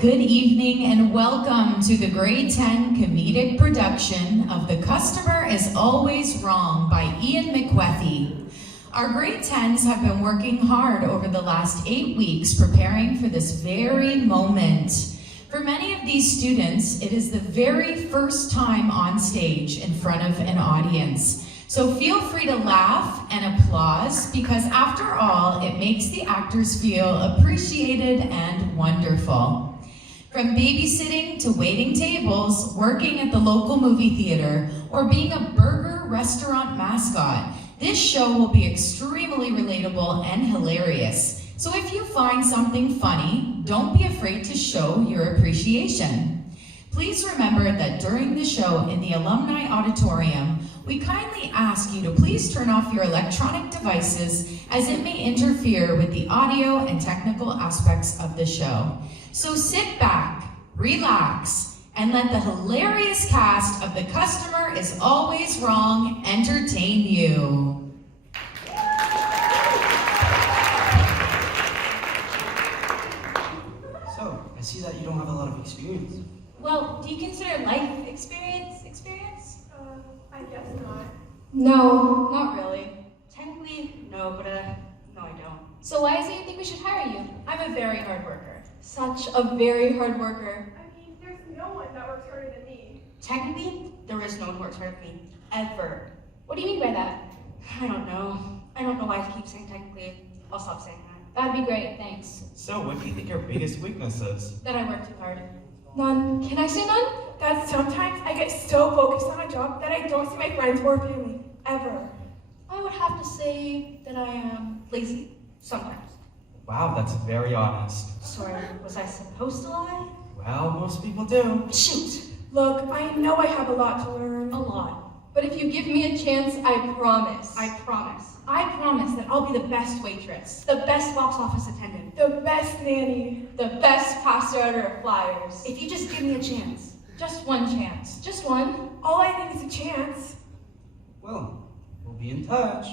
Good evening and welcome to the Grade 10 comedic production of The Customer is Always Wrong by Ian McWethy. Our Grade 10s have been working hard over the last 8 weeks preparing for this very moment. For many of these students, it is the very first time on stage in front of an audience. So feel free to laugh and applause because after all, it makes the actors feel appreciated and wonderful. From babysitting to waiting tables, working at the local movie theater, or being a burger restaurant mascot, this show will be extremely relatable and hilarious. So if you find something funny, don't be afraid to show your appreciation. Please remember that during the show in the Alumni Auditorium, we kindly ask you to please turn off your electronic devices as it may interfere with the audio and technical aspects of the show. So sit back, relax, and let the hilarious cast of The Customer is Always Wrong entertain you. So, I see that you don't have a lot of experience. Well, do you consider life experience? I guess not. No, not really. Technically, no, but no I don't. So why is it you think we should hire you? I'm a very hard worker. Such a very hard worker. I mean, there's no one that works harder than me. Technically, there is no one who works harder than me. Ever. What do you mean by that? I don't know. I don't know why I keep saying technically. I'll stop saying that. That'd be great, thanks. So, what do you think your biggest weakness is? That I work too hard. None. Can I say none? That sometimes I get so focused on a job that I don't see my friends or family, ever. I would have to say that I am lazy. Sometimes. Wow, that's very honest. Sorry, was I supposed to lie? Well, most people do. Shoot! Look, I know I have a lot to learn. A lot. But if you give me a chance, I promise. I promise that I'll be the best waitress, the best box office attendant, The best nanny. The best pastor of flyers. if you just give me a chance. Just one chance. Just one. All I need is a chance. Well, we'll be in touch.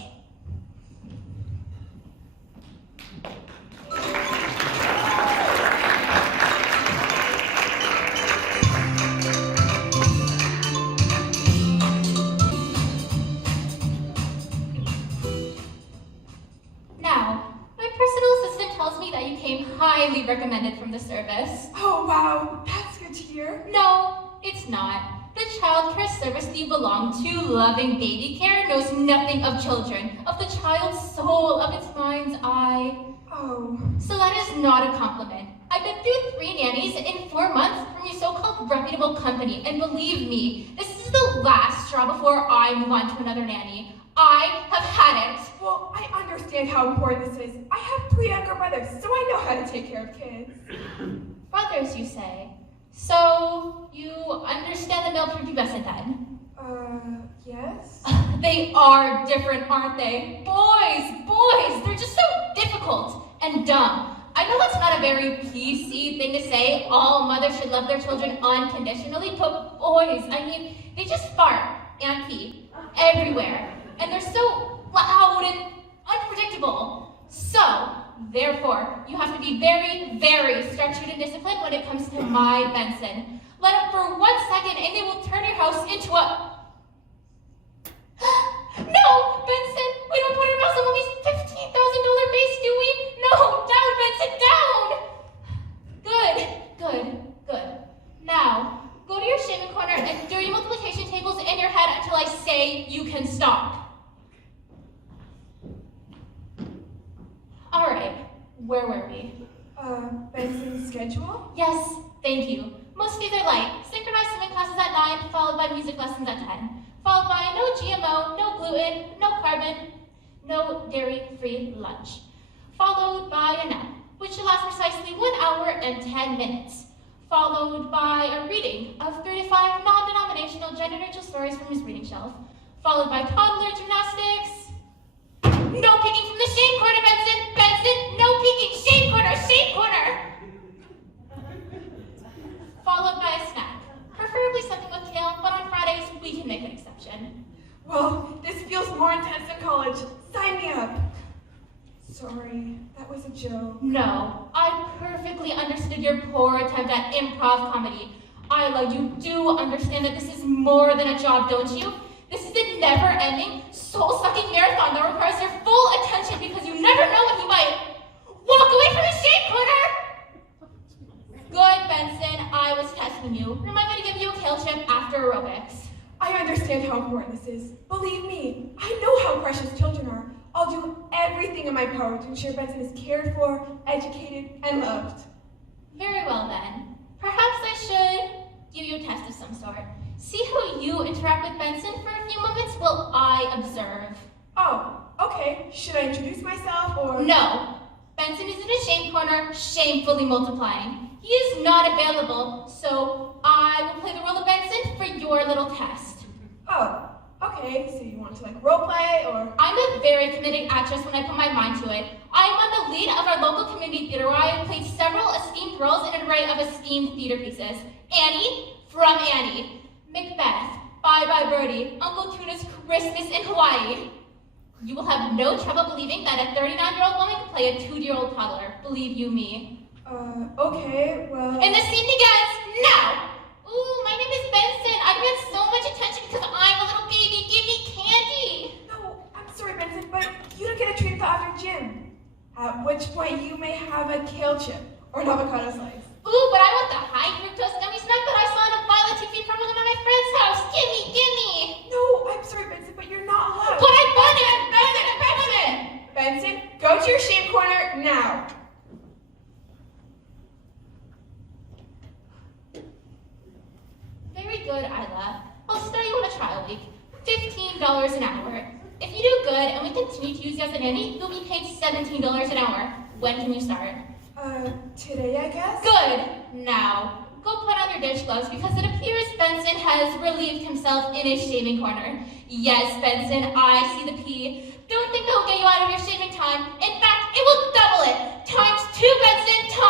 Now, my personal assistant tells me that you came highly recommended from the service. Oh wow, that's good to hear. No, it's not. The child care service you belong to, loving baby care, knows nothing of children, of the child's soul, of its mind's eye. Oh. So that is not a compliment. I've been through 3 nannies in 4 months from your so-called reputable company, and believe me, this is the last straw before I move on to another nanny. I have had it. Well, I understand how important this is. I have 3 younger brothers, so I know how to take care of kids. Brothers, you say? So, you understand the male prepubescent then? Yes? They are different, aren't they? Boys, they're just so difficult and dumb. I know that's not a very PC thing to say, all mothers should love their children unconditionally, but boys, I mean, they just fart and pee everywhere, and they're so loud and unpredictable. So, therefore, you have to be very, very structured and disciplined when it comes to my Benson. Let them for 1 second and they will turn your house into a... No, Benson, we don't put our mouse on these $15,000 base, do we? No, down, Benson, down! Good. Now, go to your shaving corner and do your multiplication tables in your head until I say you can stop. All right, where were we? Benson's schedule? Yes, thank you. Most days are light. Synchronized swimming classes at 9, followed by music lessons at 10. Followed by no GMO, no gluten, no carbon, no dairy-free lunch. Followed by a nap, which should last precisely 1 hour and 10 minutes. Followed by a reading of 3 to 5 non-denominational gender-neutral stories from his reading shelf. Followed by toddler gymnastics. No peeking from the shame corner, Benson! Benson, no peeking! Shame corner! Shame corner! Followed by a snack. Preferably something with kale, but on Fridays, we can make an exception. Well, this feels more intense than college. Sign me up. Sorry, that was a joke. No, I perfectly perfectly understood your poor attempt at improv comedy. Isla, you do understand that this is more than a job, don't you? This is a never-ending, soul-sucking marathon that requires your full attention because you never know when he might walk away from the shade corner! Good, Benson, I was testing you. Remind me to give you a kale chip after aerobics. I understand how important this is. Believe me, I know how precious children are. I'll do everything in my power to ensure Benson is cared for, educated, and loved. Very well then. Perhaps I should give you a test of some sort. See how you interact with Benson for a few moments while I observe. Oh, okay. Should I introduce myself or? No. Benson is in a shame corner, shamefully multiplying. He is not available, so I will play the role of Benson for your little test. Oh, okay. So you want to like role play or? I'm a very committed actress when I put my mind to it. I am on the lead of our local community theater where I have played several esteemed roles in an array of esteemed theater pieces. Annie, from Annie. Macbeth, Bye Bye Birdie, Uncle Tuna's Christmas in Hawaii. You will have no trouble believing that a 39-year-old woman can play a 2-year-old toddler. Believe you me. Okay, well. And the scene begins now! Ooh, my name is Benson. I demand so much attention because I'm a little baby. Give me candy. No, I'm sorry, Benson, but you don't get a treat until after gym. At which point you may have a kale chip or an avocado slice. Ooh, but I want the high fructose gummy snack that I saw on a Violet TV promo at my friend's house. Gimme! No, I'm sorry, Benson, but you're not allowed. But I want it! Benson! Benson, go to your shame corner now. Very good, Isla. I'll start you on a trial week. $15 an hour. If you do good and we continue to use you as a nanny, you'll be paid $17 an hour. When can you start? Today, I guess? Good. Now, go put on your dish gloves because it appears Benson has relieved himself in his shaving corner. Yes, Benson, I see the P. Don't think that will get you out of your shaving time. In fact, it will double it. ×2, Benson, ×2!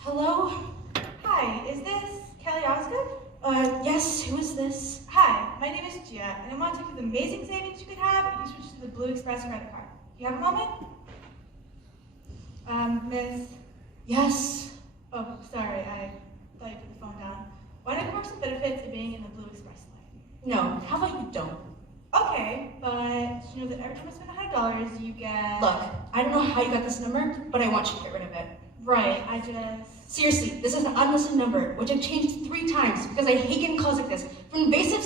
Hello? Hi, is this Kelly Osgood? Yes, who is this? Hi, my name is Gia, and I want to tell you the amazing savings you could have if you switch to the Blue Express credit card. Do you have a moment? Miss. Yes. Oh, sorry, I thought you put the phone down. Why don't you work some benefits of being in the Blue Express line? No, how about you don't? Okay, but you know that every time I spend $100, you get. Look, I don't know how you got this number, but I want you to get rid of it. Right, I just. Seriously, this is an unlisted number, which I've changed 3 times because I hate getting calls like this from invasive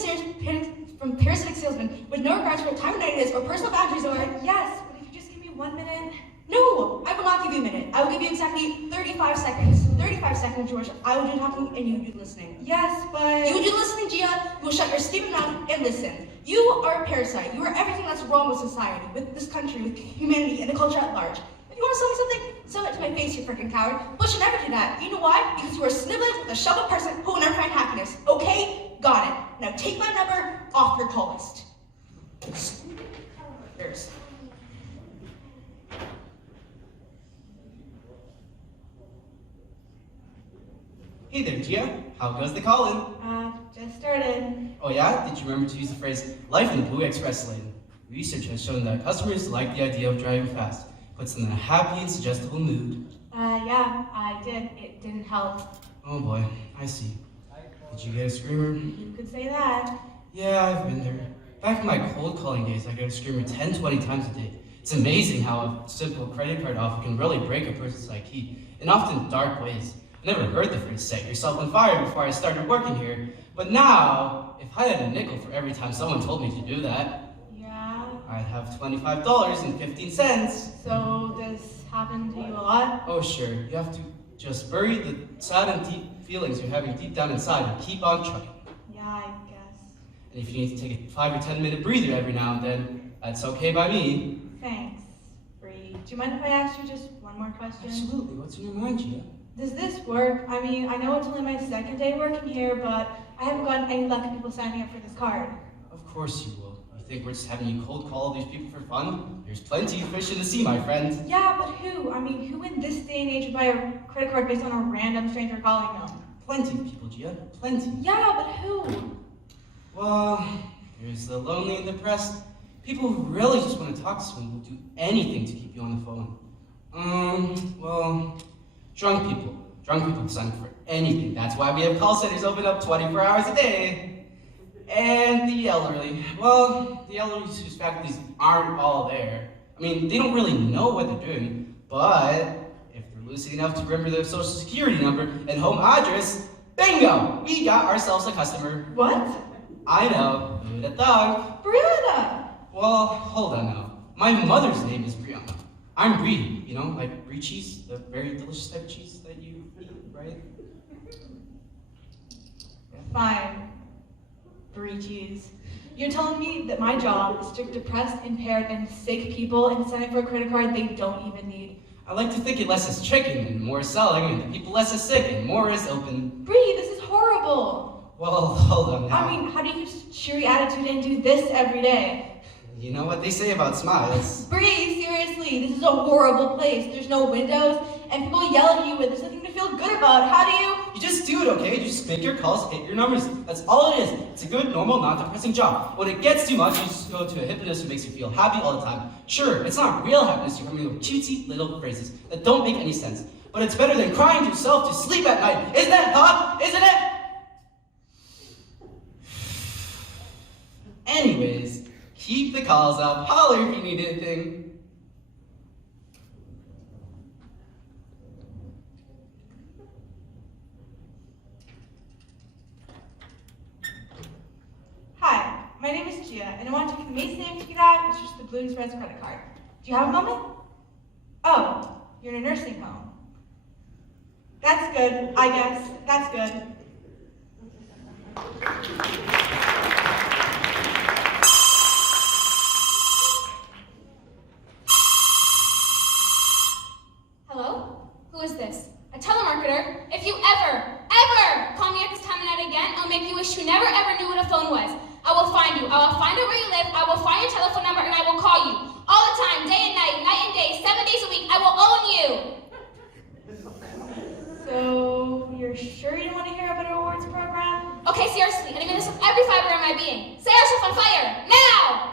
from parasitic salesmen with no regards for what time of night it is or personal boundaries or. Yes, but if you just give me 1 minute. No, I will not give you a minute. I will give you exactly 35 seconds. 35 seconds, George. I will do talking and you will do listening. Yes, but. You will do listening, Gia. You will shut your stupid mouth and listen. You are a parasite. You are everything that's wrong with society, with this country, with humanity, and the culture at large. If you want to sell me something, sell it to my face, you freaking coward. But you should never do that. You know why? Because you are sniveling with a shovel person who will never find happiness. Okay? Got it. Now take my number off your call list. Yours. Hey there, Gia. How goes the calling? Just started. Oh yeah? Did you remember to use the phrase, life in the Blue Express lane? Research has shown that customers like the idea of driving fast. Puts them in a happy and suggestible mood. Yeah, I did. It didn't help. Oh boy, I see. Did you get a screamer? You could say that. Yeah, I've been there. Back in my cold calling days, I got a screamer 10, 20 times a day. It's amazing how a simple credit card offer can really break a person's psyche, in often dark ways. I never heard the phrase set yourself on fire before I started working here, but now, if I had a nickel for every time someone told me to do that, Yeah. I'd have $25.15. So this happened to you a lot? Oh sure, you have to just bury the sad and deep feelings you're having deep down inside and keep on trucking. Yeah, I guess. And if you need to take a 5 or 10 minute breather every now and then, that's okay by me. Thanks, Bree. Do you mind if I ask you just one more question? Absolutely, what's in your mind, Gia? Does this work? I mean, I know it's only my second day working here, but I haven't gotten any luck of people signing up for this card. Of course you will. You think we're just having you cold call all these people for fun? There's plenty of fish in the sea, my friend. Yeah, but who? I mean, who in this day and age would buy a credit card based on a random stranger calling them? Plenty of people, Gia. Plenty. Yeah, but who? Well, there's the lonely and depressed. People who really just want to talk to someone will do anything to keep you on the phone. Well, drunk people. Drunk people sign up for anything. That's why we have call centers open up 24 hours a day. And the elderly. Well, the elderly whose faculties aren't all there. I mean, they don't really know what they're doing, but if they're lucid enough to remember their social security number and home address, bingo! We got ourselves a customer. What? I know. Who'd have thought? Brianna! Well, hold on now. My mother's name is Brianna. I'm Brie, you know, like Brie cheese, the very delicious type of cheese that you eat, right? Fine. Brie cheese. You're telling me that my job is to depressed, impaired, and sick people and sign up for a credit card they don't even need? I like to think it less is chicken and more is selling, and the people less is sick and more is open. Brie, this is horrible. Well, hold on now. I mean, how do you keep a cheery attitude and do this every day? You know what they say about smiles. Bree, seriously, this is a horrible place. There's no windows, and people yell at you, and there's nothing to feel good about. How do you? You just do it, okay? You just make your calls, hit your numbers. That's all it is. It's a good, normal, non-depressing job. When it gets too much, you just go to a hypnotist who makes you feel happy all the time. Sure, it's not real happiness. You're coming up with cutesy little phrases that don't make any sense. But it's better than crying to yourself to sleep at night. Isn't it, huh? Isn't it? Anyways, keep the calls up. Holler if you need anything. Hi, my name is Gia, and I want to take the Mason name to get out, which is the Blue Express credit card. Do you have a moment? Oh, you're in a nursing home. That's good, I guess. That's good. Hello? Who is this? A telemarketer? If you ever call me at this time of night again, I'll make you wish you never ever knew what a phone was. I will find you. I will find out where you live. I will find your telephone number and I will call you. All the time, day and night and day, 7 days a week. I will own you. So, you're sure you don't want to hear about our awards program? Okay, seriously, and I mean this with every fiber in my being. Set yourself on fire, now!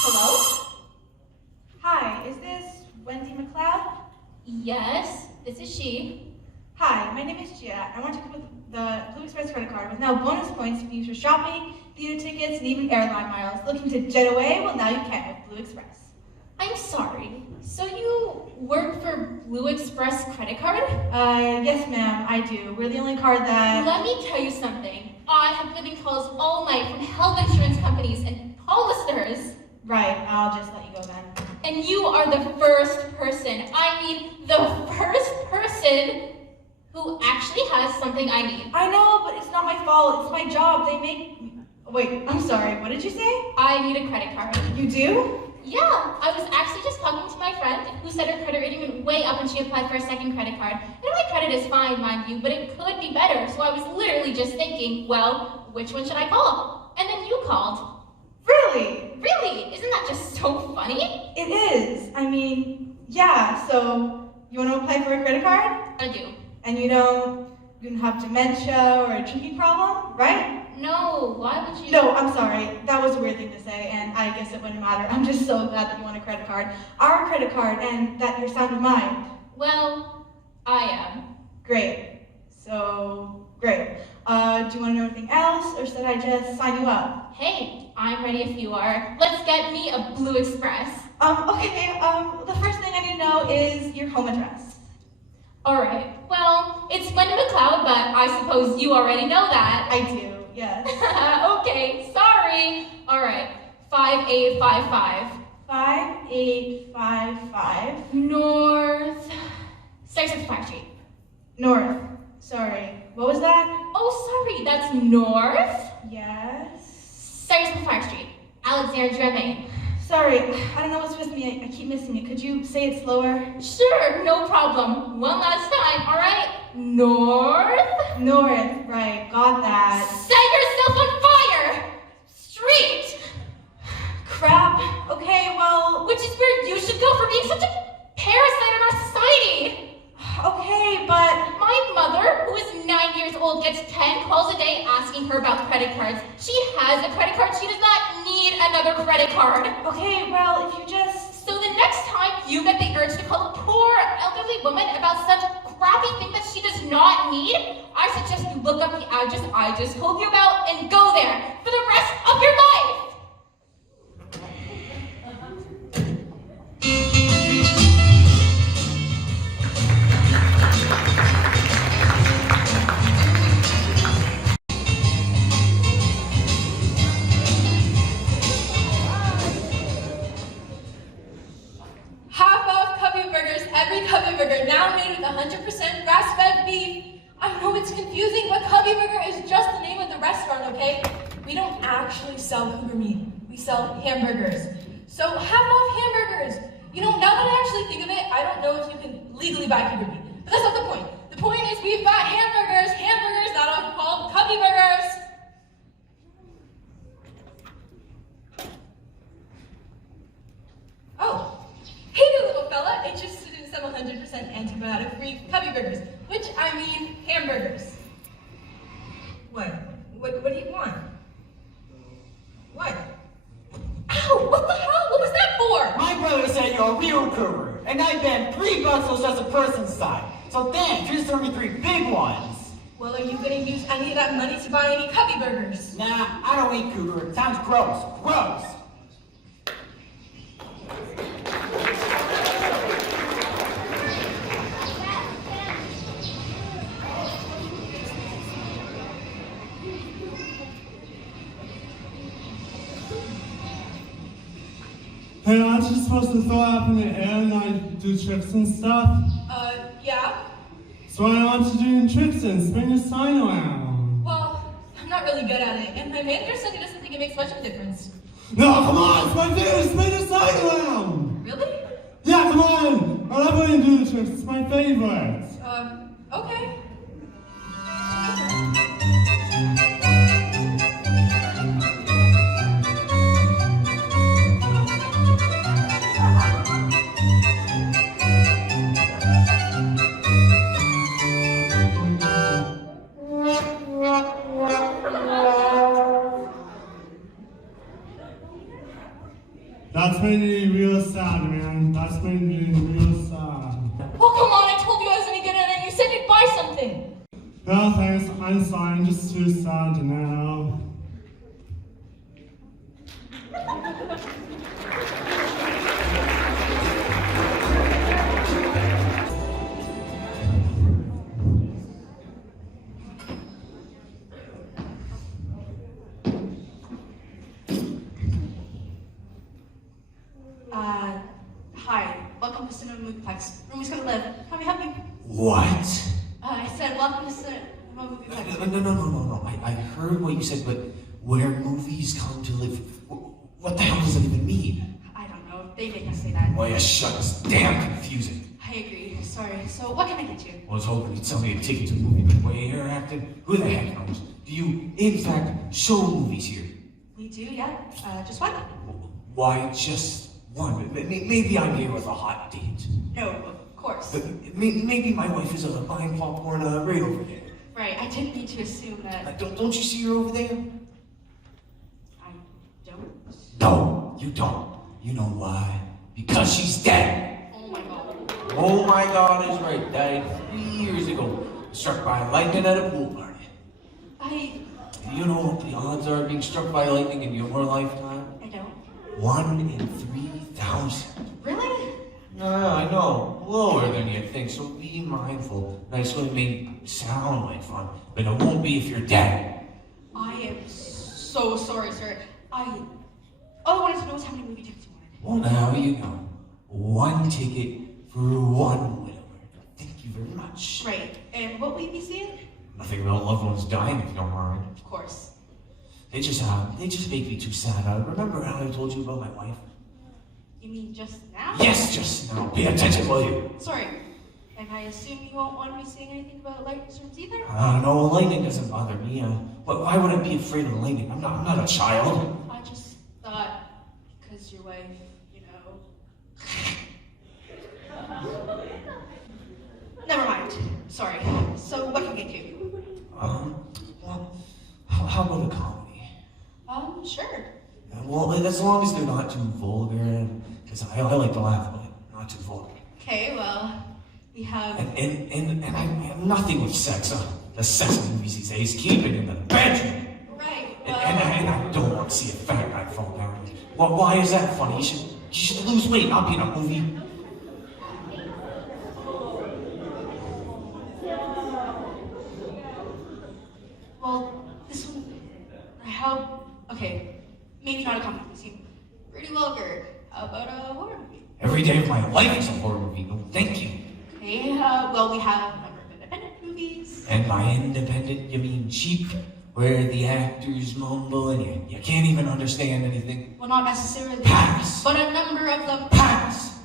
Hello? Hi, is this Wendy McLeod? Yes, this is she. Hi, my name is Gia. I want to come with the Blue Express credit card with now bonus points to be used for shopping, theater tickets, and even airline miles. Looking to jet away? Well, now you can with Blue Express. I'm sorry. So you work for Blue Express credit card? Yes, ma'am, I do. We're the only card that... Let me tell you something. I have been getting calls all night from health insurance companies and pollsters. Right, I'll just let you go then. And you are the first person, the first person who actually has something I need. I know, but it's not my fault. It's my job. They make... Wait, I'm sorry. What did you say? I need a credit card. You do? Yeah, I was actually just talking to my friend who said her credit rating went way up when she applied for a second credit card. And my credit is fine, mind you, but it could be better. So I was literally just thinking, well, which one should I call? And then you called. Really? Really? Isn't that just so funny? It is. I mean, yeah, so you want to apply for a credit card? I do. And you don't have dementia or a drinking problem, right? No, why would you? No, I'm sorry. That was a weird thing to say, and I guess it wouldn't matter. I'm just so glad that you want a credit card. Our credit card, and that you're sound of mind. Well, I am. Great. So, great. Do you want to know anything else, or should I just sign you up? Hey, I'm ready if you are. Let's get me a Blue Express. Okay, the first thing I need to know is your home address. Alright, well, it's Wendy McLeod, but I suppose you already know that. I do, yes. Okay, sorry. Alright, 5855. 5855. North 665 Street. North. Sorry. What was that? Oh, sorry, that's North Yes. 665 Street. Alexandria, Maine. Sorry, I don't know what's with me. I keep missing it. Could you say it slower? Sure, no problem. One last time, all right? North. North, right. Got that. Set yourself on fire. Street. Crap. Okay, well, Which is where you should go for being such a parasite in our society. okay, but My mother, who is 9 years old, gets 10 calls a day asking her about credit cards. She has a credit card. She does not need another credit card. okay, well, if you just So the next time you get the urge to call a poor elderly woman about such crappy thing that she does not need, I suggest you look up the address I just told you about and go there for the rest of your life. Half off Cubby Burgers, every Cubby Burger now made with 100% grass-fed beef. I know it's confusing, but Cubby Burger is just the name of the restaurant, okay? We don't actually sell cougar meat. We sell hamburgers. So half off hamburgers. You know, now that I actually think of it, I don't know if you can legally buy cougar meat. But that's not the point. The point is we've got hamburgers that are called Cubby Burgers. Oh, hey there, little fella. Interested in some 100% antibiotic-free Cubby Burgers, which I mean hamburgers. What? What do you want? What? Ow! What the hell? What was that for? My brother said you're a real cougar, and I bet $3 was just a person's size. So thanks, here's 33 big ones. Well, are you gonna use any of that money to buy any Cubby Burgers? Nah, I don't eat cougar. It sounds gross. Gross. Hey, aren't you supposed to throw up in the air and like do tricks and stuff? Yeah. So why aren't you doing tricks and spin your sign around? Well, I'm not really good at it, and my manager said he doesn't think it makes much of a difference. No, come on, it's my favorite, spin your sign around! Really? Yeah, come on! I love when you do the tricks, it's my favorite. Okay. That's made me real sad, man. That's made me real sad. Oh, come on, I told you I was gonna get at it. You said you'd buy something. No, thanks. I'm sorry. I'm just too sad now. Hi. Welcome to Cinema Movieplex. Room is gonna live. How may I help you? What? I said welcome to Cinema Movieplex. No. I heard what you said, but where movies come to live, what the hell does that even mean? I don't know. They make us say that. Why, you shut us. Damn confusing. I agree. Sorry. So what can I get you? I was hoping you'd tell me a ticket to the movie, but the way you're acting, who the heck knows? Do you, in fact, show movies here? We do, yeah. Just one? Why just one? Maybe I'm here with a hot date. No, of course. But maybe my wife is buying popcorn right over there. Right. I didn't need to assume that. Don't you see her over there? I don't. No, you don't. You know why? Because she's dead. Oh my god. Oh my God is right. Died 3 years ago. Struck by lightning at a pool party. Do you know what the odds are of being struck by lightning in your lifetime? I don't. 1 in 3,000. Really? I know. Lower than you think, so be mindful. Nice one may sound like fun, but it won't be if you're dead. I am so sorry, sir. All I wanted to know was how many movie tickets you wanted. Well, now you know. 1 ticket for 1 widower. Thank you very much. Right. And what will you be seeing? Nothing about loved ones dying, if you don't mind. Of course. They just make me too sad. Remember how I told you about my wife? You mean just now? Yes, just now. Pay attention, will you? Sorry. And I assume you won't want to be saying anything about lightning storms either? No, lightning doesn't bother me. Why would I be afraid of lightning? I'm not a child. I just thought, because your wife, you know. Never mind. Sorry. So, what can get you? Well, how about a comedy? Sure. Well, as long as they're not too vulgar, because I like to laugh, but not too vulgar. Okay, well, we have. And I have nothing with sex. The sex in movies these days, keep it in the bedroom. Right. And I don't want to see a fat guy fall down. Well, why is that funny? You should lose weight, not be in a movie. Well, this one. Okay, maybe not a comedy. You seem pretty vulgar. How about a horror movie? Every day of my life is a horror movie. No, thank you. Okay, well, we have a number of independent movies. And by independent, you mean cheap, where the actors mumble and you can't even understand anything? Well, not necessarily. Pass. But a number of them. Pass.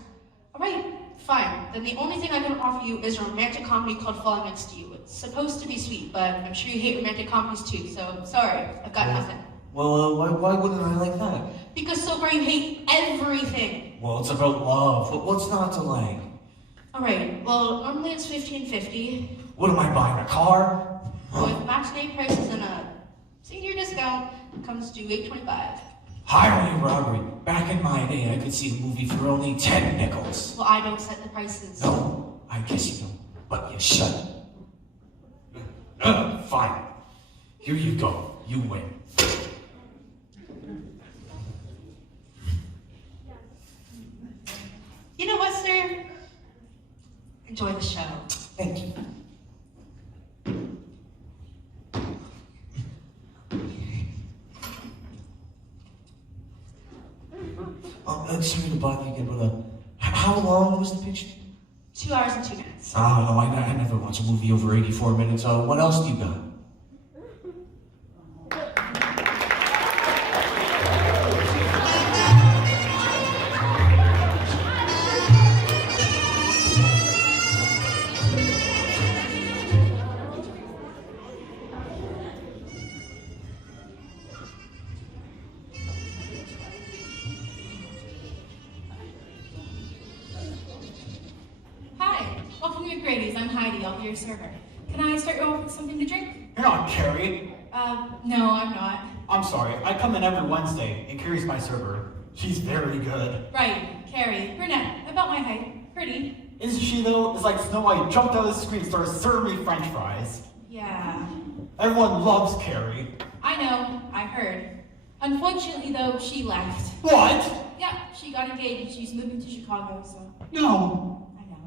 Alright, fine. Then the only thing I can offer you is a romantic comedy called Falling Next to You. It's supposed to be sweet, but I'm sure you hate romantic comedies too, so sorry, I've got nothing. Well, why wouldn't I like that? Because so far you hate everything. Well, it's about love. What's not to like? Alright, well, normally it's $15.50. What am I buying, a car? With matinee prices and a senior discount, it comes to $8.25. Highway robbery. Back in my day, I could see a movie for only 10 nickels. Well, I don't set the prices. No, I guess you don't, but you should. Fine. Here you go. You win. You know what, sir? Enjoy the show. Thank you. Sorry to bother you again, but how long was the picture? 2 hours and 2 minutes. Oh, no, I never watch a movie over 84 minutes. What else do you got? Hi, welcome to McGrady's. I'm Heidi. I'll be your server. Can I start you off with something to drink? You're not Carrie. No, I'm not. I'm sorry. I come in every Wednesday, and Carrie's my server. She's very good. Right, Carrie, brunette, about my height, pretty. Isn't she though? It's like Snow White jumped out of the screen and started serving me French fries. Yeah, Everyone loves Carrie. I know, I heard. Unfortunately, though, she left. What? Yeah, she got engaged. She's moving to Chicago, so No. I know.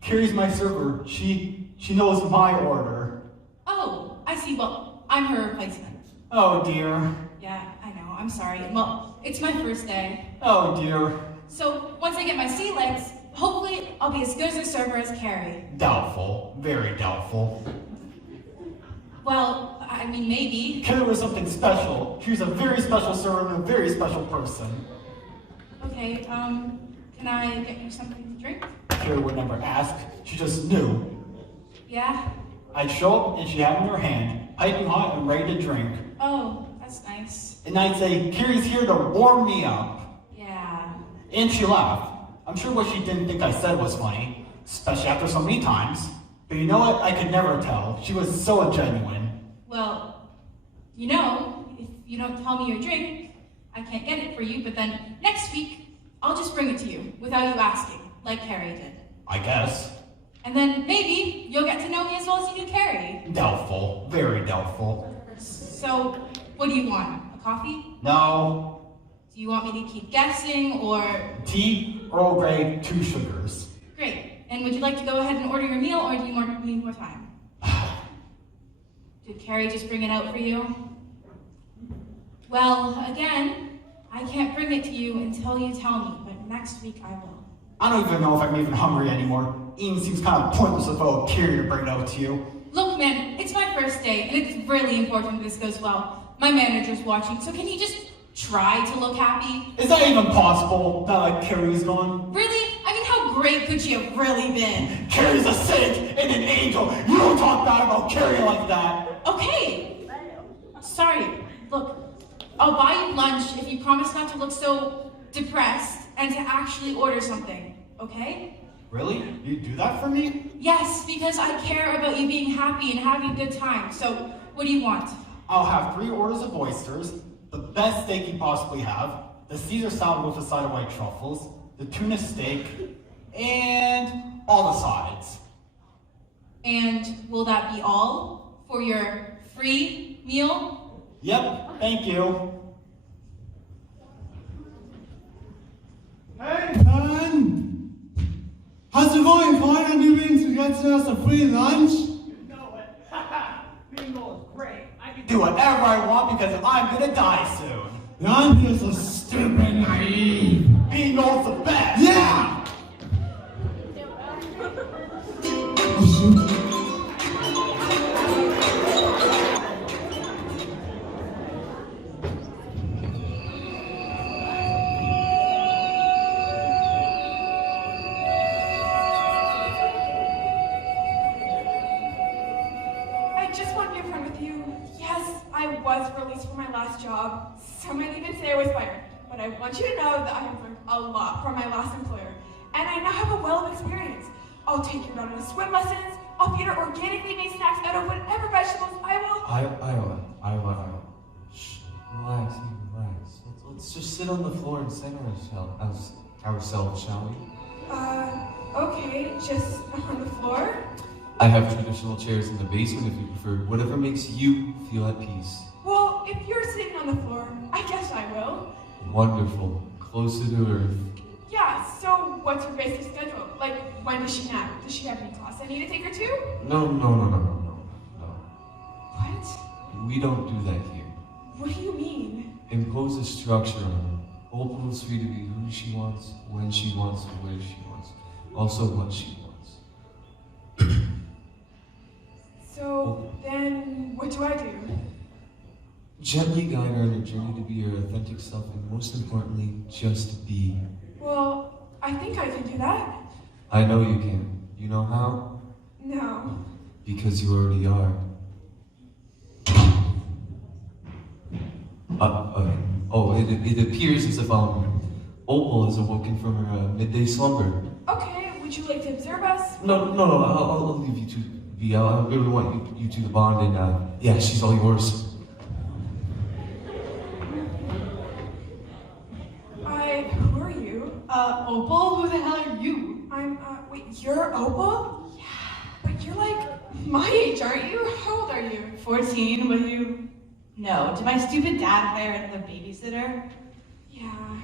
Carrie's my server. She knows my order. Oh, I see. Well, I'm her replacement. Oh dear. Yeah, I know. I'm sorry. Well, it's my first day. Oh dear. So once I get my sea legs, hopefully I'll be as good as a server as Carrie. Doubtful. Very doubtful. Well, I mean, maybe. Carrie was something special. She was a very special server and a very special person. Okay, can I get you something to drink? Carrie would never ask. She just knew. Yeah? I'd show up and she'd have it in her hand, piping hot and ready to drink. Oh, that's nice. And I'd say, Carrie's here to warm me up. Yeah. And she laughed. I'm sure what she didn't think I said was funny, especially after so many times. But you know what? I could never tell. She was so genuine. Well, you know, if you don't tell me your drink, I can't get it for you, but then next week, I'll just bring it to you without you asking, like Carrie did. I guess. And then maybe you'll get to know me as well as you knew Carrie. Doubtful. Very doubtful. So, what do you want? A coffee? No. Do you want me to keep guessing, or... Tea, Earl Grey, 2 sugars. Great. And would you like to go ahead and order your meal, or do you need more time? Did Carrie just bring it out for you? Well, again, I can't bring it to you until you tell me, but next week I will. I don't even know if I'm even hungry anymore. Eating seems kind of pointless without Carrie to bring it out to you. Look, man, it's my first day, and it's really important this goes well. My manager's watching, so can you just try to look happy? Is that even possible, now that Carrie's gone? Really? I mean, how great could she have really been? Carrie's a saint and an angel. You don't talk bad about Carrie like that. Okay. Sorry. Look, I'll buy you lunch if you promise not to look so depressed and to actually order something, okay? Really? You do that for me? Yes, because I care about you being happy and having a good time. So, what do you want? I'll have 3 orders of oysters, the best steak you possibly have, the Caesar salad with a side of white truffles, the tuna steak, and all the sides. And will that be all for your free meal? Yep, thank you. Hey, Ken! How's it going, Clyde? Are you being to get us a free lunch? You know it. Bingo is great. I can do whatever I want because I'm gonna die soon. I'm just so stupid and naive. Bingo's the best. Yeah! I just want to be a friend with you. Yes, I was released from my last job. Some might even say I was fired. But I want you to know that I have learned a lot from my last employer. And I now have a wealth of experience. I'll take you down to swim lessons. I'll feed her organically made snacks out of whatever vegetables I will. Iowa. Shh, relax, relax. Let's just sit on the floor and center ourselves, shall we? Okay, just on the floor. I have traditional chairs in the basement if you prefer. Whatever makes you feel at peace. Well, if you're sitting on the floor, I guess I will. Wonderful. Closer to earth. Yeah, so what's her basic schedule? Like, when does she nap? Does she have any class I need to take her to? No. What? We don't do that here. What do you mean? Impose a structure on her. Open is free to be who she wants, when she wants, where she wants. Also what she wants. So, then, what do I do? Gently guide her on her journey to be her authentic self, and most importantly, just be. Well, I think I can do that. I know you can. You know how? No. Because you already are. It appears as if Opal is awoken from her midday slumber. Okay, would you like to observe us? No, I'll leave you two be. I really want you two to bond, and yeah, she's all yours. Who are you? Opal? Who the hell are you? Wait, you're Opal? Yeah. But you're like my age, aren't you? How old are you? 14, what do you... No, did my stupid dad hire another babysitter? Yeah.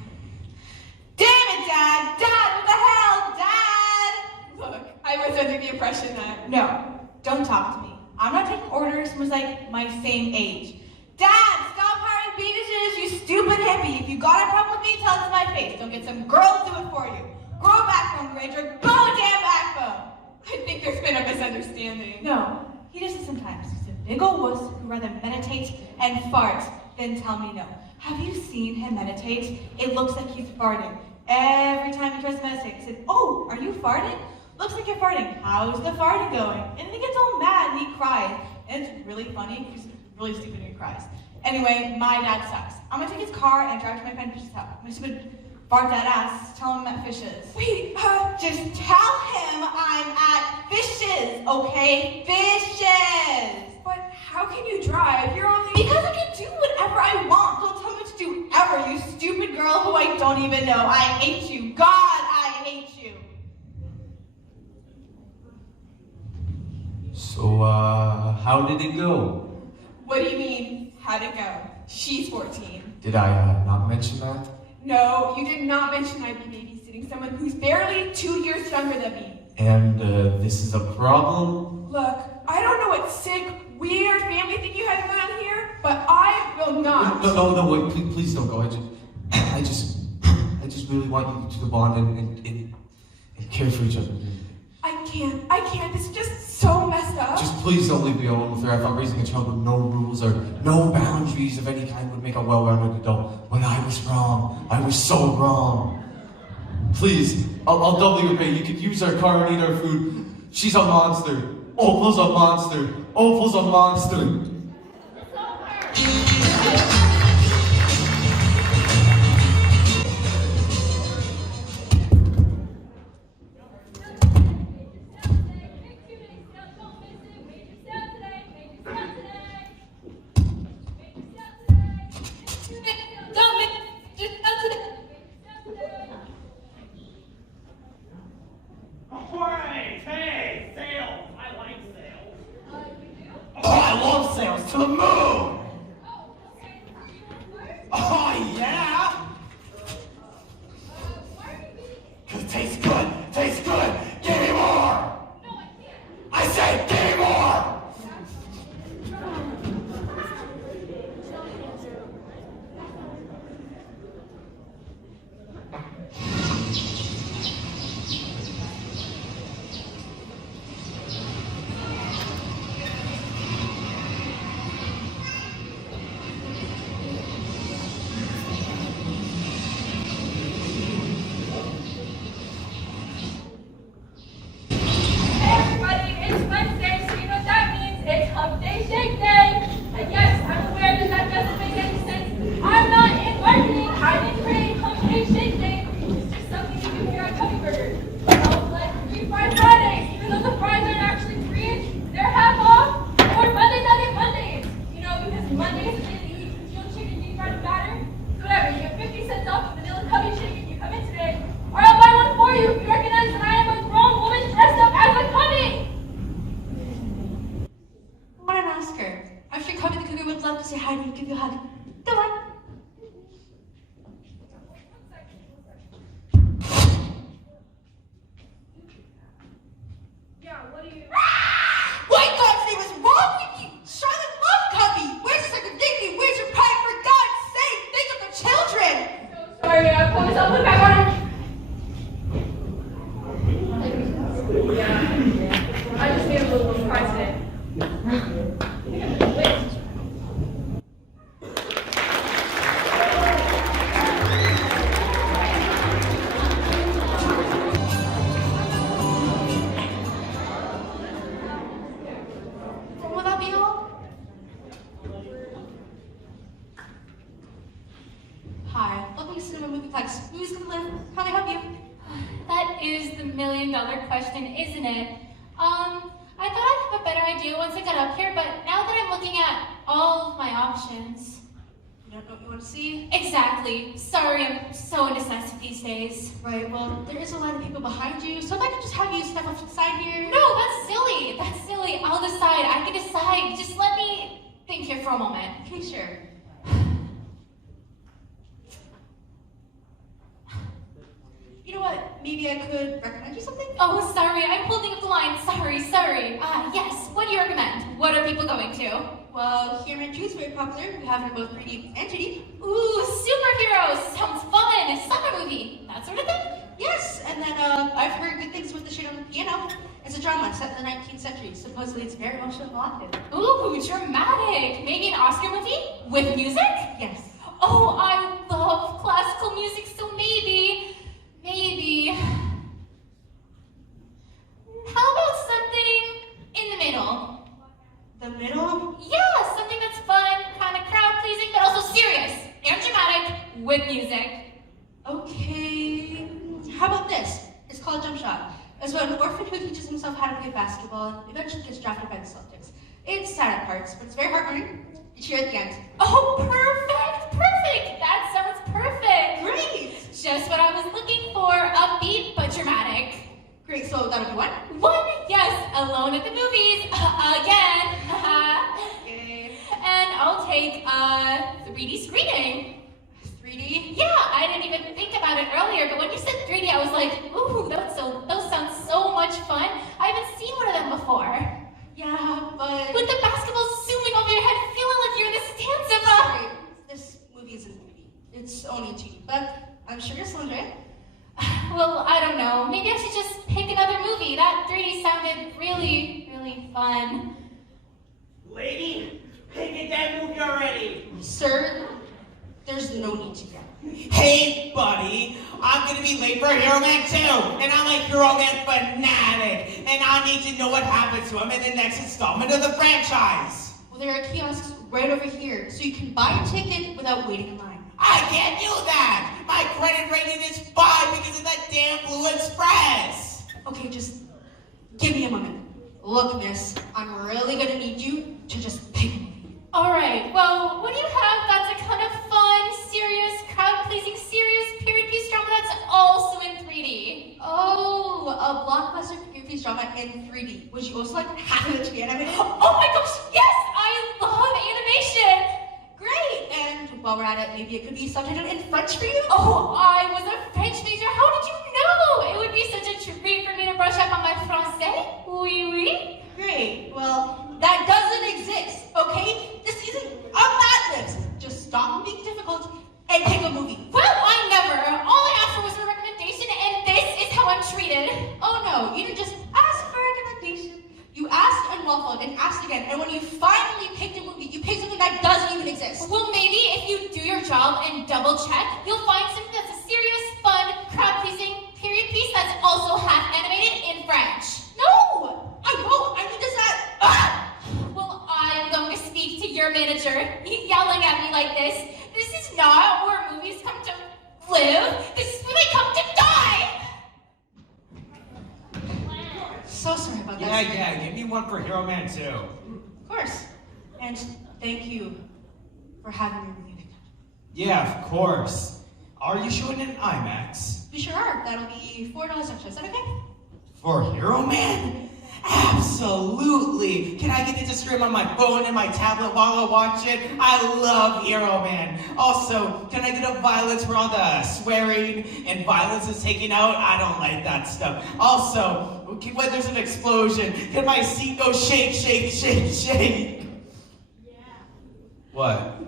Damn it, Dad! Dad, what the hell? Dad! Look, I was under the impression that... No, don't talk to me. I'm not taking orders from like my same age. Dad, stop hiring babysitters, you stupid hippie. If you got a problem with me, tell it to my face. Don't get some girl to do it for you. Grow a backbone, Granger. Grow a damn backbone. I think there's been a misunderstanding. No, he does it sometimes. He's a big ol' wuss who'd rather meditate and fart than tell me no. Have you seen him meditate? It looks like he's farting. Every time he tries to meditate, he said, "Oh, are you farting? Looks like you're farting. How's the farting going?" And then he gets all mad and he cries. And it's really funny. He's really stupid and he cries. Anyway, my dad sucks. I'm gonna take his car and drive to my friend Fish's house. My stupid fart dad ass, tell him I'm at Fish's. Wait, Just tell him I'm at Fish's, okay? Fish's! but how can you drive? You're only... Because I can do whatever I want. Don't tell me what to do ever, you stupid girl who I don't even know. I hate you. God, I hate you. So, how did it go? What do you mean, how'd it go? She's 14. Did I not mention that? No, you did not mention I'd be babysitting someone who's barely 2 years younger than me. And this is a problem? Look, I don't know what sick, weird family thing you have going on here, but I will not. No, wait, please don't go. I just really want you to bond and care for each other. I can't. This is just so messed up. Just please don't leave me alone with her. I thought raising a child with no rules or no boundaries of any kind would make a well-rounded adult. When I was wrong. I was so wrong. Please, I'll double your pay. You could use our car and eat our food. She's a monster. Opal's a monster. Opal's a monster. To the moon! Oh, yeah! Cause it tastes good! Tastes good! Give me more! I said, give me more! Question, isn't it? I thought I'd have a better idea once I got up here, but now that I'm looking at all of my options. You don't know what you want to see? Exactly. Sorry, I'm so indecisive these days. Right, well, there is a lot of people behind you, so if I could just have you step off to the side here. No, that's silly. That's silly. I'll decide. I can decide. Just let me think here for a moment. Okay, sure. You know what? Maybe I could recommend you something? Oh, sorry. I'm holding up the line. Sorry. Yes. What do you recommend? What are people going to? Well, here in is very popular. We have it in both 3D and 2D. Ooh, superheroes. Sounds fun. Summer movie. That sort of thing? Yes, and then I've heard good things with the shit on the piano. It's a drama set in the 19th century. Supposedly it's very emotional and active. Ooh, dramatic. Maybe an Oscar movie? With music? Yes. Oh, I love classical music, so maybe. How about something in the middle? The middle? Yeah, something that's fun, kind of crowd-pleasing, but also serious and dramatic with music. Okay. How about this? It's called Jump Shot. It's about an orphan who teaches himself how to play basketball and eventually gets drafted by the Celtics. It's sad at parts, but it's very heartwarming. You cheer at the end. Oh, perfect! That sounds perfect! Great! Just what I was looking for, upbeat but dramatic. Great, so that'll be one? One, yes, Alone at the Movies, again. Okay. And I'll take a 3D screening. 3D? Yeah, I didn't even think about it earlier, but when you said 3D, I was like, ooh, those sound so much fun. I haven't seen one of them before. Yeah, but... With the basketball zooming over your head, feeling like you're in a stanza. Sorry, this movie isn't 3D. It's only 2D, but I'm sure you'll still enjoy it. Well, I don't know. Maybe I should just pick another movie. That 3D fun. Lady, get that movie already. Sir, there's no need to yell. Hey, buddy, I'm gonna be late for Hero Man 2, and I'm a Hero Man fanatic, and I need to know what happened to him in the next installment of the franchise. Well, there are kiosks right over here, so you can buy your ticket without waiting in line. I can't do that! My credit rating is 5 because of that damn Blue Express! Okay, just give me a moment. Look, miss, I'm really gonna need you to just pick me. Alright, well, what do you have that's a kind of fun, serious, crowd-pleasing, serious period piece drama that's also in 3D? Oh, a blockbuster period piece drama in 3D. Would you also like half of it to be animated? Oh my gosh, yes! I love animation! Great! And while we're at it, maybe it could be subtitled in French for you? Oh, I was a French major. How did you know? It would be such a treat for me to brush up on my français. Oui, oui. Great. Well, that doesn't exist, okay? This isn't a Mad Libs. Just stop being difficult and pick a movie. Well, I never. All I asked for was a recommendation, and this is how I'm treated. Oh no, you didn't just ask for a recommendation. You asked and waffled and asked again, and when you finally picked a movie, you picked something that doesn't even exist. Well, maybe if you do your job and double check, you'll find something that's a serious, fun, crowd-pleasing period piece that's also half animated in French. No! I won't! I need this at... Ah! Well, I'm going to speak to your manager. He's yelling at me like this. This is not where movies come to live. This is where they come to die! So sorry about that. Yeah, give me one for Hero Man 2. Of course. And thank you for having me review it. Yeah, of course. Are you showing it in IMAX? We sure are. That'll be $4 extra. Is that okay? For Hero Man? Absolutely! Can I get it to stream on my phone and my tablet while I watch it? I love Hero Man. Also, can I get a violence where all the swearing and violence is taken out? I don't like that stuff. Also, when there's an explosion, can my seat go shake, shake, shake, shake? Yeah. What?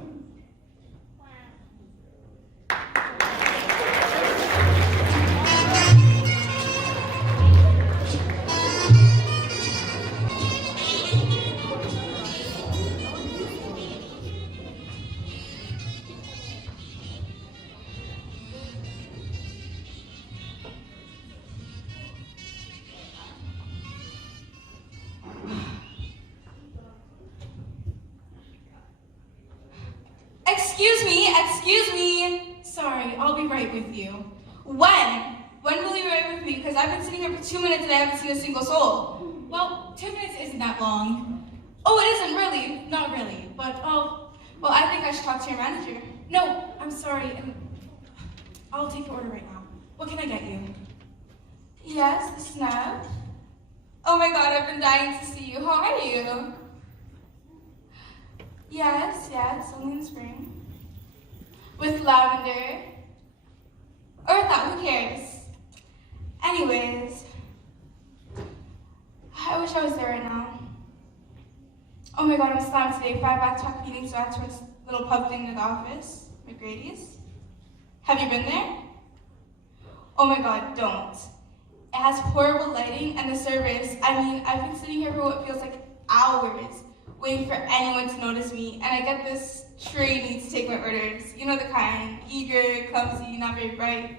Excuse me. Sorry, I'll be right with you. When? When will you be right with me? Because I've been sitting here for 2 minutes and I haven't seen a single soul. Well, 2 minutes isn't that long. Oh, it isn't really? Not really, but Well, I think I should talk to your manager. no, I'm sorry. I'll take your order right now. What can I get you? Yes, the snap. Oh my god, I've been dying to see you. How are you? Yes, only in the spring. With lavender. Or without, who cares? Anyways, I wish I was there right now. Oh my god, I'm slammed today. 5 back-to-back meetings back towards little pub thing near the office. McGrady's. Have you been there? Oh my god, don't. It has horrible lighting and the service. I mean, I've been sitting here for what feels like hours waiting for anyone to notice me, and I get this trainee to take my orders. You know the kind, eager, clumsy, not very bright.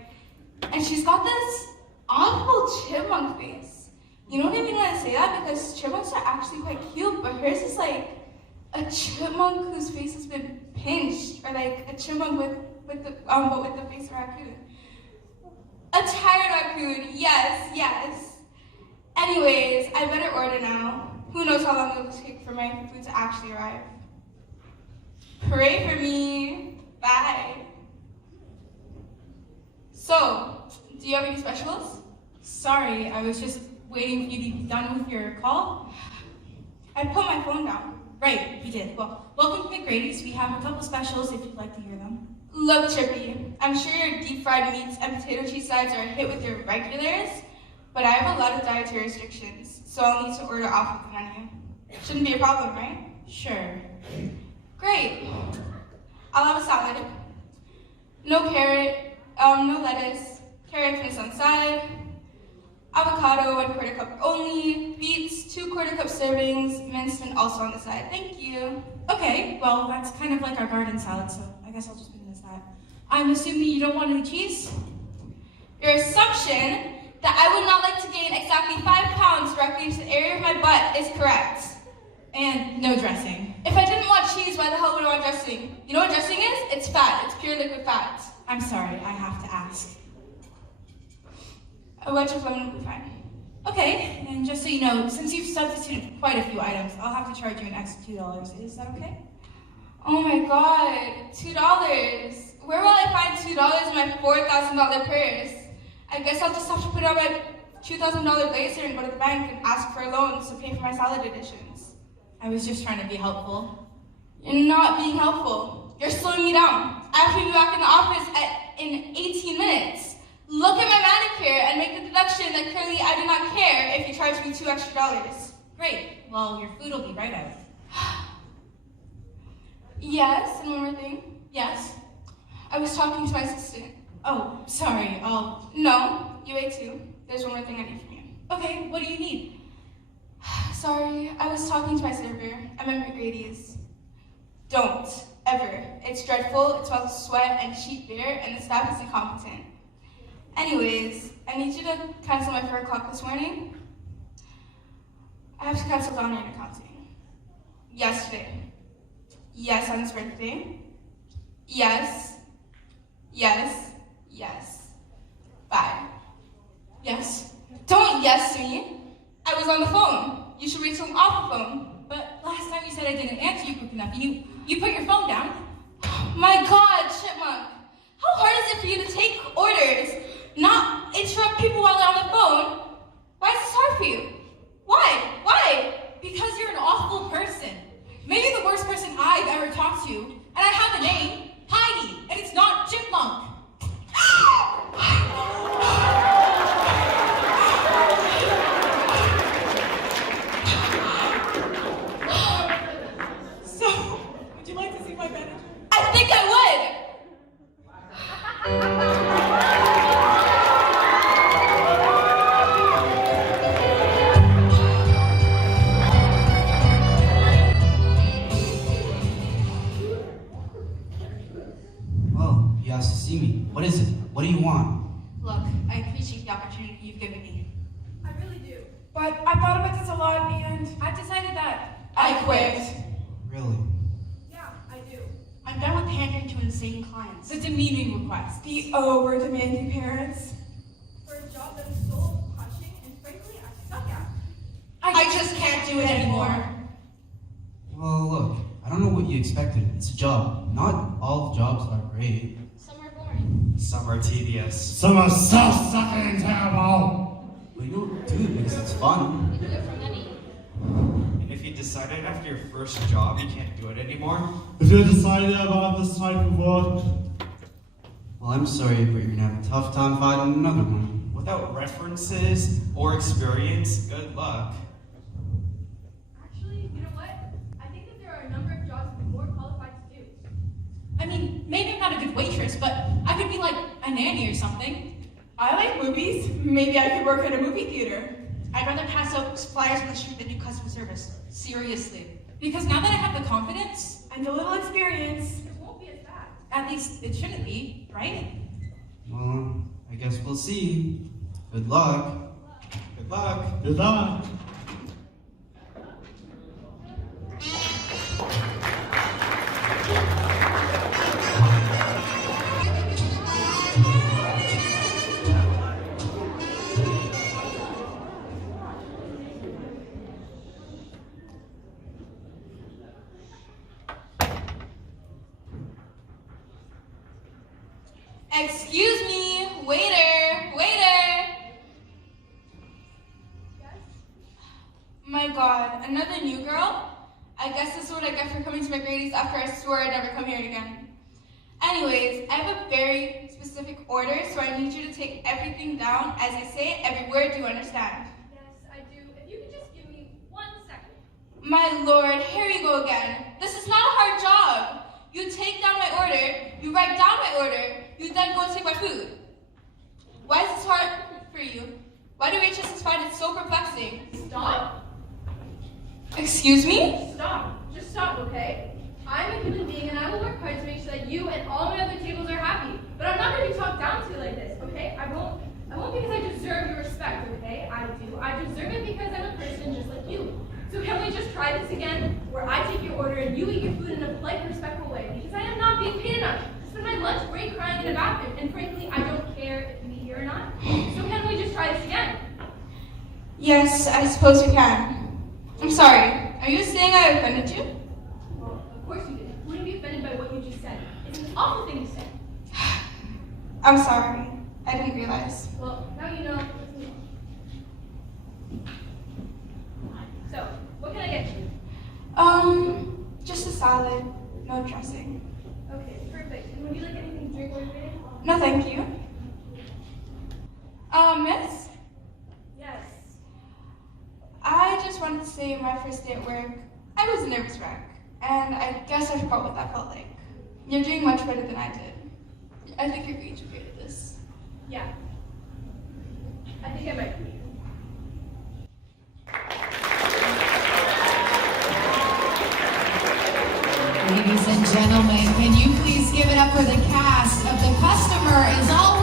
And she's got this awful chipmunk face. You know what I mean when I say that? Because chipmunks are actually quite cute, but hers is like a chipmunk whose face has been pinched, or like a chipmunk with the face of a raccoon. A tired raccoon, yes. Anyways, I better order now. Who knows how long it will take for my food to actually arrive. Pray for me. Bye. So, do you have any specials? Sorry, I was just waiting for you to be done with your call. I put my phone down. Right, you did. Well, welcome to McGrady's. We have a couple specials if you'd like to hear them. Look, Chippy, I'm sure your deep-fried meats and potato cheese sides are a hit with your regulars, but I have a lot of dietary restrictions, so I'll need to order off of the menu. Shouldn't be a problem, right? Sure. Great. I'll have a salad. No carrot, no lettuce, carrots mixed on side. Avocado, 1/4 cup only. Beets, 2/4 cup servings. Minced and also on the side. Thank you. Okay, well, that's kind of like our garden salad, so I guess I'll just put it as that. I'm assuming you don't want any cheese? Your assumption that I would not like to gain exactly 5 pounds directly into the area of my butt is correct. And no dressing. If I didn't want cheese, why the hell would I want dressing? You know what dressing is? It's fat. It's pure liquid fat. I'm sorry, I have to ask. A wedge of lemon will be fine. Okay, and just so you know, since you've substituted quite a few items, I'll have to charge you an extra $2. Is that okay? Oh my god, $2. Where will I find $2 in my $4,000 purse? I guess I'll just have to put out my $2,000 blazer and go to the bank and ask for a loan to pay for my salad editions. I was just trying to be helpful. You're not being helpful. You're slowing me down. I have to be back in the office in 18 minutes. Look at my manicure and make the deduction that clearly I do not care if you charge me $2 extra. Great, well, your food will be right out. Yes, and one more thing. Yes? I was talking to my assistant. Oh, sorry, No, you wait too. There's one more thing I need from you. Okay, what do you need? Sorry, I was talking to my server. I'm at McWethy's. Don't, ever. It's dreadful, it smells of sweat and cheap beer, and the staff is incompetent. Anyways, I need you to cancel my 4 o'clock this morning. I have to cancel down in accounting. Yesterday. Yes, on his birthday. Yes. Yes. Yes. Bye. Yes? Don't yes me. I was on the phone. You should reach him off the phone. But last time you said I didn't answer you quick enough. You put your phone down. My God, Chipmunk. How hard is it for you to take orders, not interrupt people while they're on the phone? Why is this hard for you? Why? Why? Because you're an awful person. Maybe the worst person I've ever talked to. And I have a name, Heidi, and it's not Chipmunk. So, would you like to see my manager? I think I would. Well, you asked to see me. What is it? What do you want? Look, I appreciate the opportunity you've given me. I really do. But I thought about this a lot, and I've decided that I quit. Really? Yeah, I do. I'm done with pandering to insane clients. it's a demeaning request. The over-demanding parents. For a job that is so crushing and frankly I suck at. I just can't do it anymore. Well, look, I don't know what you expected. It's a job. Not all jobs are great. Some are boring. Some are tedious. Some are self-sucking and terrible. But you don't do it because it's fun. We do it for money. And if you decided after your first job you can't do it anymore, If you decided about this type of work, Well, I'm sorry, but you're gonna have a tough time finding another one. without references or experience, good luck. Actually, you know what? I think that there are a number of jobs you're more qualified to do. I mean, maybe I'm not a good waitress, but I could be like a nanny or something. I like movies. Maybe I could work at a movie theater. I'd rather pass out flyers on the street than do customer service. Seriously. Because now that I have the confidence, And a little experience. It won't be as bad. at least it shouldn't be, right? Well, I guess we'll see. Good luck. Good luck. good luck. Excuse me, waiter, waiter. My God, another new girl? I guess this is what I get for coming to McWethy's after I swore I'd never come here again. Anyways, I have a very specific order, so I need you to take everything down as I say it, every word you understand. Yes, I do. If you could just give me 1 second. My Lord, here you go again. This is not a hard job. You take down my order, you write down my order, you then go take my food. Why is this hard for you? Why do waitresses find it so perplexing? Stop. Excuse me? Stop. Just stop, okay? I'm a human being and I will work hard to make sure that you and all my other tables are happy. But I'm not going to be talked down to like this, okay? I won't because I deserve your respect, okay? I do. I deserve it because I'm a person just like you. So can we just try this again, where I take your order and you eat your food in a polite and respectful way? Because I am not being paid enough to spend my lunch break crying in a bathroom. And frankly, I don't care if you eat here or not. So can we just try this again? Yes, I suppose we can. I'm sorry. Are you saying I offended you? Well, of course you did. Who wouldn't be offended by what you just said? It's an awful thing to say. I'm sorry. I didn't realize. Well, now you know. Let's move on. So, what can I get you? Just a salad, no dressing. Okay, perfect. And would you like anything to drink or anything? No, thank you. Miss? Yes. I just wanted to say my first day at work, I was a nervous wreck, and I guess I forgot what that felt like. You're doing much better than I did. I think you're going to be great at this. Yeah. I think I might be. Ladies and gentlemen, can you please give it up for the cast of The Customer is Always